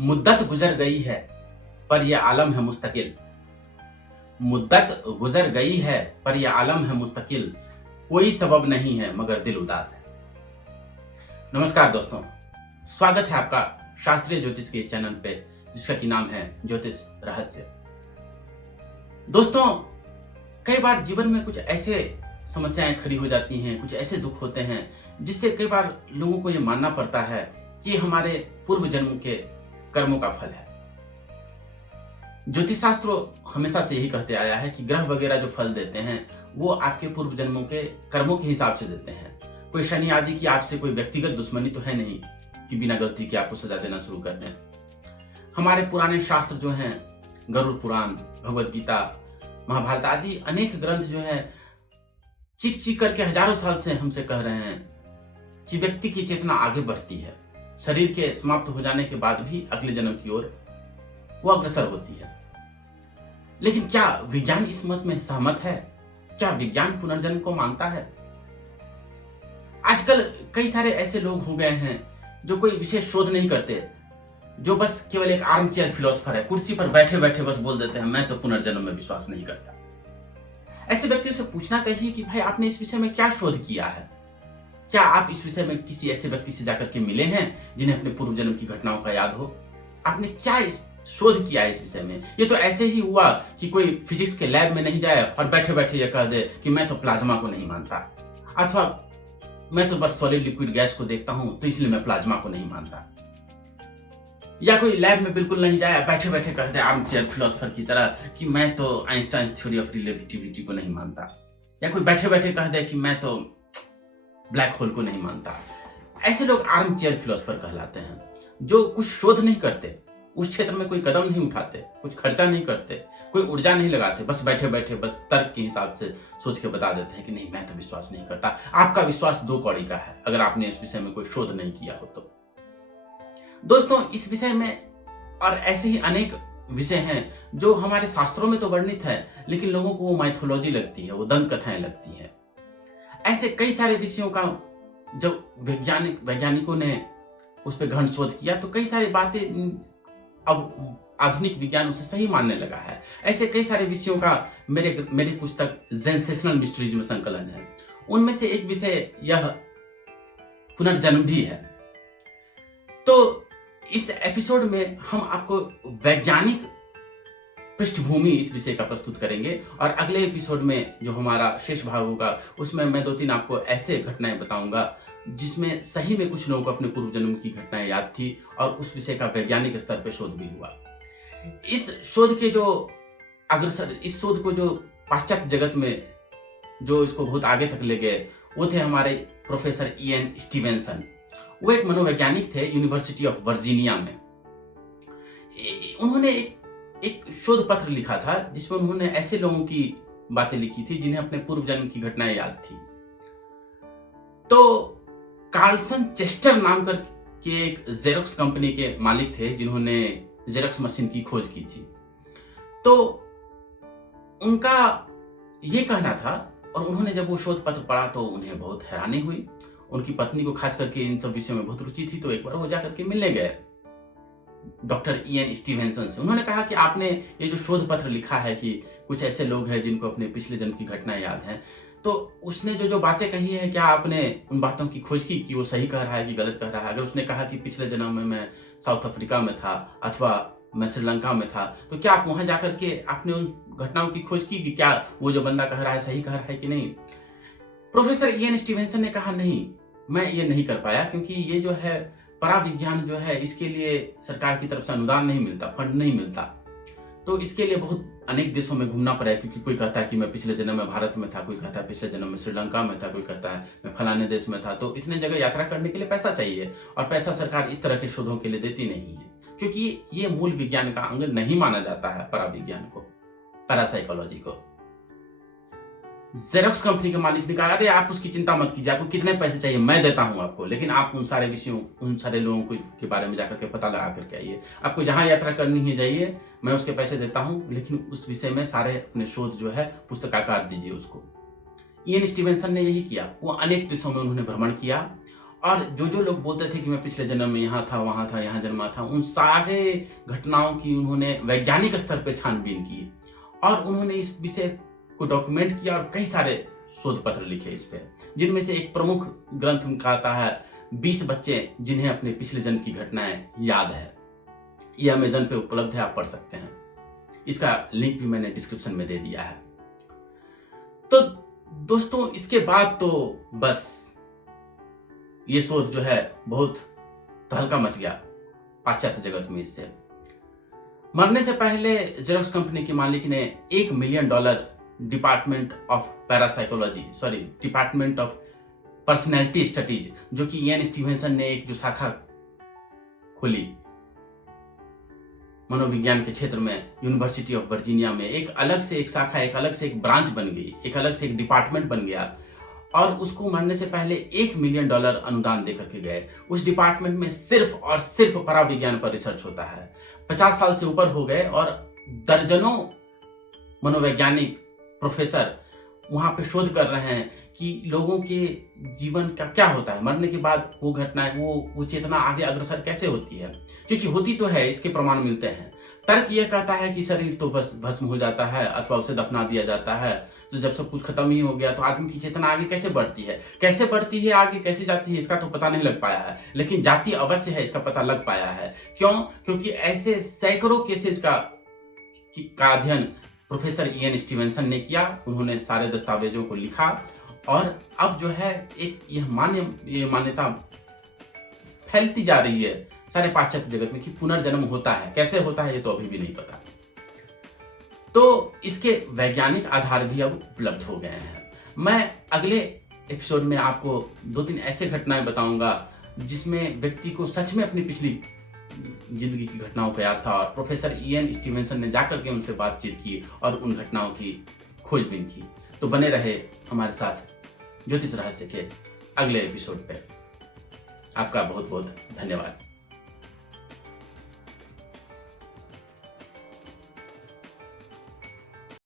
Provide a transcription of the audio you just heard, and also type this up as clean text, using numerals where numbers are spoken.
मुद्दत गुजर गई है पर यह आलम है मुस्तकिल। मुद्दत गुजर गई है पर यह आलम है मुस्तकिल। कोई सबब नहीं है मगर दिल उदास है। नमस्कार दोस्तों, स्वागत है आपका शास्त्रीय ज्योतिष के इस चैनल पे जिसका की नाम है ज्योतिष रहस्य। दोस्तों, कई बार जीवन में कुछ ऐसे समस्याएं खड़ी हो जाती हैं, कुछ ऐसे दुख होते हैं जिससे कई बार लोगों को ये मानना पड़ता है कि हमारे पूर्व जन्म के कर्मों का फल है। ज्योतिष शास्त्र हमेशा से यही कहते आया है कि ग्रह वगैरह जो फल देते हैं वो आपके पूर्व जन्मों के कर्मों के हिसाब से देते हैं। कोई शनि आदि की आपसे कोई व्यक्तिगत दुश्मनी तो है नहीं कि बिना गलती के आपको सजा देना शुरू कर दें। हमारे पुराने शास्त्र जो हैं, गरुड़ पुराण, भगवद गीता, महाभारत आदि अनेक ग्रंथ जो है चीख चीख करके हजारों साल से हमसे कह रहे हैं कि व्यक्ति की चेतना आगे बढ़ती है, शरीर के समाप्त हो जाने के बाद भी अगले जन्म की ओर वो अग्रसर होती है। लेकिन क्या विज्ञान इस मत में सहमत है? क्या विज्ञान पुनर्जन्म को मानता है? आजकल कई सारे ऐसे लोग हो गए हैं जो कोई विशेष शोध नहीं करते, जो बस केवल एक आर्म चेयर फिलोसफर है, कुर्सी पर बैठे बैठे बस बोल देते हैं मैं तो पुनर्जन्म में विश्वास नहीं करता। ऐसे व्यक्तियों से पूछना चाहिए कि भाई आपने इस विषय में क्या शोध किया है? क्या आप इस विषय में किसी ऐसे व्यक्ति से जाकर के मिले हैं जिन्हें अपने पूर्व जन्म की घटनाओं का याद हो? आपने क्या शोध किया है इस विषय में? ये तो ऐसे ही हुआ कि कोई फिजिक्स के लैब में नहीं जाए और बैठे बैठे ये कह दे कि मैं तो प्लाज्मा को नहीं मानता, अथवा मैं तो बस सॉलिड लिक्विड गैस को देखता हूं तो इसलिए मैं प्लाज्मा को नहीं मानता। या कोई लैब में बिल्कुल नहीं जाए, बैठे बैठे कहते हैं आर्म चेयर फिलोसफर की तरह कि मैं तो आइंस्टाइन थ्योरी ऑफ रिलेटिविटी को नहीं मानता। या कोई बैठे बैठे कह दे कि मैं तो ब्लैक होल को नहीं मानता। ऐसे लोग आर्म चेयर फिलोसफर कहलाते हैं, जो कुछ शोध नहीं करते, उस क्षेत्र में कोई कदम नहीं उठाते, कुछ खर्चा नहीं करते, कोई ऊर्जा नहीं लगाते, बस बैठे बैठे बस तर्क के हिसाब से सोच के बता देते हैं कि नहीं मैं तो विश्वास नहीं करता। आपका विश्वास दो कौड़ी का है अगर आपने इस विषय में कोई शोध नहीं किया हो तो। दोस्तों, इस विषय में और ऐसे ही अनेक विषय हैं जो हमारे शास्त्रों में तो वर्णित है, लेकिन लोगों को वो माइथोलॉजी लगती है, वो दंत कथाएं लगती हैं। ऐसे कई सारे विषयों का जब वैज्ञानिकों ने उस पर गहन शोध किया तो कई सारी बातें अब आधुनिक विज्ञान उसे सही मानने लगा है। ऐसे कई सारे विषयों का मेरी पुस्तक सेंसेशनल मिस्ट्रीज में संकलन है। उनमें से एक विषय यह पुनर्जन्म भी है। तो इस एपिसोड में हम आपको वैज्ञानिक पृष्ठभूमि इस विषय का प्रस्तुत करेंगे और अगले एपिसोड में जो हमारा शेष भाग होगा उसमें मैं 2-3 आपको ऐसे घटनाएं बताऊंगा जिसमें सही में कुछ लोगों को अपने पूर्व जन्म की घटनाएं याद थी और उस विषय का वैज्ञानिक स्तर पर शोध भी हुआ। इस शोध को जो पाश्चात्य जगत में जो इसको बहुत आगे तक ले गए वो थे हमारे प्रोफेसर इएन स्टीवेंसन। वो एक मनोवैज्ञानिक थे यूनिवर्सिटी ऑफ वर्जीनिया में। उन्होंने एक शोध पत्र लिखा था जिसमें उन्होंने ऐसे लोगों की बातें लिखी थी जिन्हें अपने पूर्व जन्म की घटनाएं याद थी। तो कार्लसन चेस्टर नाम के एक जेरोक्स कंपनी के मालिक थे जिन्होंने जेरोक्स मशीन की खोज की थी। तो उनका ये कहना था और उन्होंने जब वो शोध पत्र पढ़ा तो उन्हें बहुत हैरानी हुई। उनकी पत्नी को खास करके इन सब विषयों में बहुत रुचि थी, तो एक बार वो जाकर के मिलने गए डॉक्टर इएन स्टीवेंसन से। उन्होंने कहा कि आपने ये जो शोध पत्र लिखा है कि कुछ ऐसे लोग हैं जिनको अपने पिछले जन्म की घटनाएं याद हैं, तो उसने जो बातें कही है क्या आपने उन बातों की खोज की कि वो सही कह रहा है कि गलत कह रहा है? अगर उसने कहा कि पिछले जन्म में मैं साउथ अफ्रीका में था अथवा मैं श्रीलंका में था, तो क्या आप वहां जाकर के आपने उन घटनाओं की खोज की कि क्या वो जो बंदा कह रहा है सही कह रहा है कि नहीं? प्रोफेसर इएन स्टीवेंसन ने कहा नहीं, मैं ये नहीं कर पाया क्योंकि ये जो है पराविज्ञान जो है इसके लिए सरकार की तरफ से अनुदान नहीं मिलता, फंड नहीं मिलता। तो इसके लिए बहुत अनेक देशों में घूमना पड़ा है, क्योंकि कोई कहता है कि मैं पिछले जन्म में भारत में था, कोई कहता है पिछले जन्म में श्रीलंका में था, कोई कहता है मैं फलाने देश में था। तो इतने जगह यात्रा करने के लिए पैसा चाहिए और पैसा सरकार इस तरह के शोधों के लिए देती नहीं है, क्योंकि ये मूल विज्ञान का अंग नहीं माना जाता है पराविज्ञान को, पैरासाइकोलॉजी को। जेरोक्स कंपनी के मालिक ने कहा अरे आप उसकी चिंता मत कीजिए, आपको कितने पैसे चाहिए मैं देता हूं आपको, लेकिन आप उन सारे विषयों उन सारे लोगों के बारे में जाकर के पता लगा करके आइए। आपको जहां यात्रा करनी है जाइए, मैं उसके पैसे देता हूं, लेकिन उस विषय में सारे अपने शोध जो है पुस्तकाकार दीजिए उसको। इएन स्टीवेंसन ने यही किया। वो अनेक देशों में उन्होंने भ्रमण किया और जो लोग बोलते थे कि मैं पिछले जन्म में यहाँ था, वहाँ था, यहाँ जन्मा था, उन सारे घटनाओं की उन्होंने वैज्ञानिक स्तर पे छानबीन की और उन्होंने इस विषय को डॉक्यूमेंट किया और कई सारे शोध पत्र लिखे इस पे, जिनमें से एक प्रमुख ग्रंथ उनका आता है 20 बच्चे जिन्हें अपने पिछले जन्म की घटनाएं याद है। ये अमेज़न पे उपलब्ध है, आप पढ़ सकते हैं। इसका लिंक भी मैंने डिस्क्रिप्शन में दे दिया है। तो दोस्तों, इसके बाद तो बस ये शोध जो है बहुत तहलका मच गया पाश्चात्य जगत में इससे। मरने से पहले जेरोक्स कंपनी के मालिक ने $1 million department of personality studies, जो कि इयान स्टीवेंसन ने एक जो शाखा खोली मनोविज्ञान के क्षेत्र में यूनिवर्सिटी ऑफ वर्जीनिया में, एक अलग से एक शाखा, एक अलग से एक ब्रांच बन गई, एक अलग से एक डिपार्टमेंट बन गया और उसको मरने से पहले $1 मिलियन अनुदान देकर के गए। उस डिपार्टमेंट में सिर्फ और सिर्फ पराविज्ञान पर रिसर्च होता है। 50 साल से ऊपर हो गए और दर्जनों मनोवैज्ञानिक प्रोफेसर वहां पे शोध कर रहे हैं कि लोगों के जीवन का क्या होता है, मरने के बाद वो घटनाएं, वो चेतना आगे अग्रसर कैसे होती है, क्योंकि होती तो है, इसके प्रमाण मिलते हैं। तर्क यह कहता है कि शरीर तो बस भस्म हो जाता है अथवा उसे दफना दिया जाता है, तो जब सब कुछ खत्म ही हो गया तो आदमी की चेतना आगे कैसे बढ़ती है, आगे कैसे जाती है, इसका तो पता नहीं लग पाया है, लेकिन जाती अवश्य है, इसका पता लग पाया है। क्यों? क्योंकि ऐसे सैकड़ों केसेस का अध्ययन प्रोफेसर इयान स्टीवेंसन ने किया। उन्होंने सारे दस्तावेजों को लिखा और अब जो है एक ये मान्यता फैलती जा रही है सारे पाश्चात्य जगत में कि पुनर्जन्म होता है। कैसे होता है ये तो अभी भी नहीं पता। तो इसके वैज्ञानिक आधार भी अब उपलब्ध हो गए हैं। मैं अगले एपिसोड में आपको 2-3 ऐसे घटनाएं बताऊंगा जिसमें व्यक्ति को सच में अपनी पिछली जिंदगी की घटनाओं का याद था और प्रोफेसर इयान स्टीवेंसन ने जाकर के उनसे बातचीत की और उन घटनाओं की खोजबीन की। तो बने रहे हमारे साथ ज्योतिष रहस्य के अगले एपिसोड पे। आपका बहुत बहुत धन्यवाद।